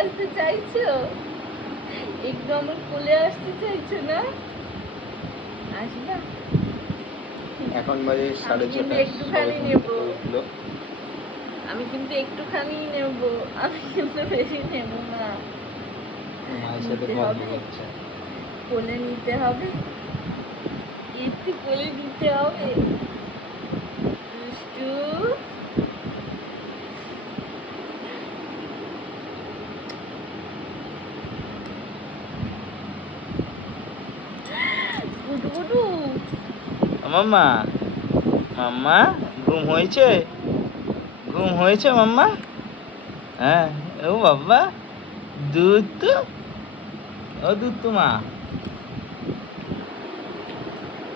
আসতে চাইছো? একটু আমার কোলে আসতে চাইছো না? আসবা? এখন বাজে আমি কিন্তু 6:30, একটুখানি সবে ঘুম নেব। থেকে উঠলো। আমি কিন্তু একটুখানি নেব, আমি কিন্তু বেশি নেব না। মায়ের সাথে নিতে গল্প হবে, করছে। কোলে নিতে হবে, একটু কোলে নিতে হবে। দুষ্টু। গুডু গুডু। মাম্মা, মাম্মা ঘুম হয়েছে? ঘুম হয়েছে মাম্মা? হ্যাঁ। ও বাবা, দুধ তো, ও দুধ তো মা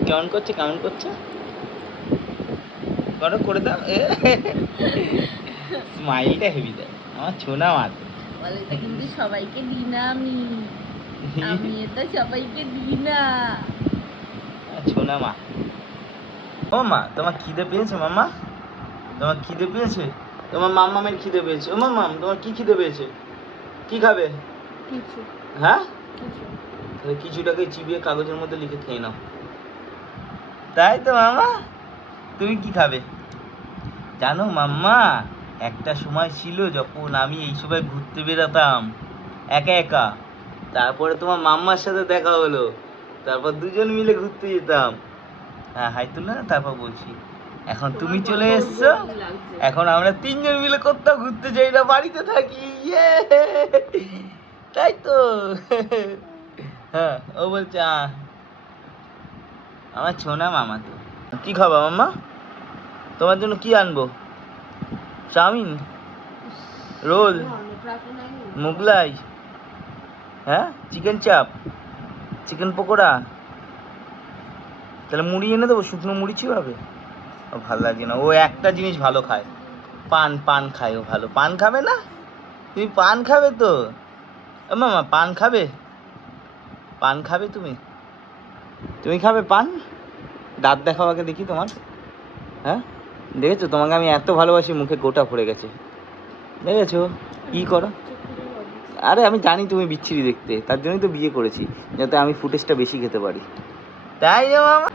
কেমন করছে, কেমন করছে? করো, করে দাও। স্মাইলটা হেভি দেয় আমার ছোনা মা তো। বলে এটা কিন্তু সবাইকে দিই না আমি, আমি এটা সবাইকে দিই না। ছোনা মা। ও মা, তোমার খিদে পেয়েছে মাম্মা? তোমার খিদে পেয়েছে? তোমার মাম্মামের খিদে পেয়েছে। ও মাম্মাম, তোমার কি খিদে পেয়েছে? কি খাবে? কিছু হ্যাঁ, কিছু। তাহলে কিছুটাকে চিবিয়ে কাগজের মধ্যে লিখে খেয়ে নাও। তাই তো মামা, তুমি কি খাবে? জানো মাম্মা, একটা সময় ছিল যখন আমি এই সময় ঘুরতে বেরোতাম একা একা, তারপরে তোমার মাম্মার সাথে দেখা হলো, তারপর দুজন মিলে ঘুরতে যেতাম। হ্যাঁ, হাই তুলে না, তারপর বলছি এখন তুমি চলে এসছো, এখন আমরা তিনজন মিলে কোথাও ঘুরতে যাই না, বাড়িতে থাকি। ইয়ে, তাই তো। হ্যাঁ, ও বলছে আমার ছোনা মামা তো। কি খাবা মাম্মা? তোমার জন্য কি আনবো? চাউমিন, রোল, মোগলাই, হ্যাঁ, চিকেন চাপ, চিকেন পকোড়া, তাহলে মুড়ি এনে দেবো, শুকনো মুড়ি চিবাবে? ও ভালো লাগে না, ও একটা জিনিস ভালো খায়, পান। পান খায় ও ভালো। পান খাবে না? তুমি পান খাবে তো? ও মামা, পান খাবে? পান খাবে তুমি? তুমি খাবে পান? দাঁত দেখাও আগে দেখি তোমার। হ্যাঁ, দেখেছো, তোমাকে আমি এত ভালোবাসি, মুখে গোটা পড়ে গেছে, দেখেছো কি করো? আরে আমি জানি তুমি বিচ্ছিরি দেখতে, তার জন্যই তো বিয়ে করেছি, যাতে আমি ফুটেজটা বেশি খেতে পারি, তাই না মামা?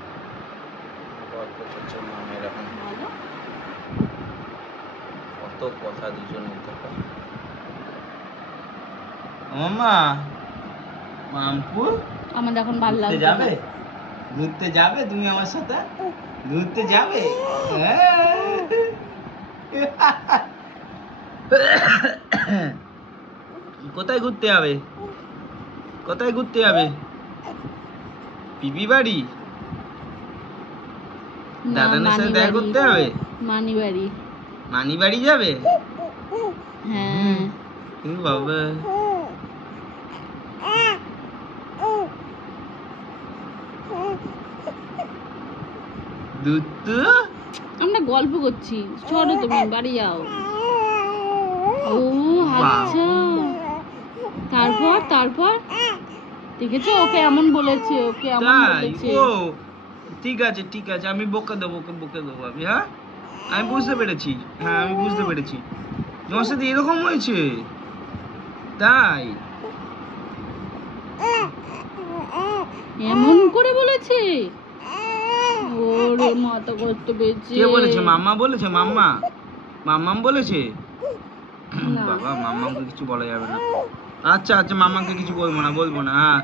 কত কথা দুজন মধ্যে। মামা, মামপু, আমার এখন ভালো ঘুরতে লাগছে যাবে? না। ঘুরতে যাবে তুমি আমার সাথে? ঘুরতে যাবে? হ্যাঁ। কোথায় ঘুরতে যাবে? কোথায় ঘুরতে যাবে? পিপি বাড়ি? না, দাদানের সাথে নানি দেখা বাড়ি। করতে যাবে? মানি বাড়ি। নানি বাড়ি যাবে? হ্যাঁ। বাবা, দুধ। আমরা গল্প করছি, চলো তুমি বাড়ি যাও। ও আচ্ছা, তারপর তারপর দেখেছো ওকে এমন বলেছে, ওকে এমন তাই? বলেছে। ও ঠিক আছে, ঠিক আছে, আমি বকে দেবো, ওকে বকে দেবো আমি। হ্যাঁ, আমি বুঝতে পেরেছি। হ্যাঁ, আমি বুঝতে পেরেছি তোমার সাথে এরকম হয়েছে, তাই? এমন করে বলেছে? ওরে মাথা কষ্ট পেয়েছে। কে বলেছে? মাম্মা বলেছে? মাম্মা, মাম্মাম বলেছে? না। বাবা, মাম্মামকে কিছু বলা যাবে না। আচ্ছা আচ্ছা, মাম্মাকে কিছু বলবো না, বলবো না। হ্যাঁ,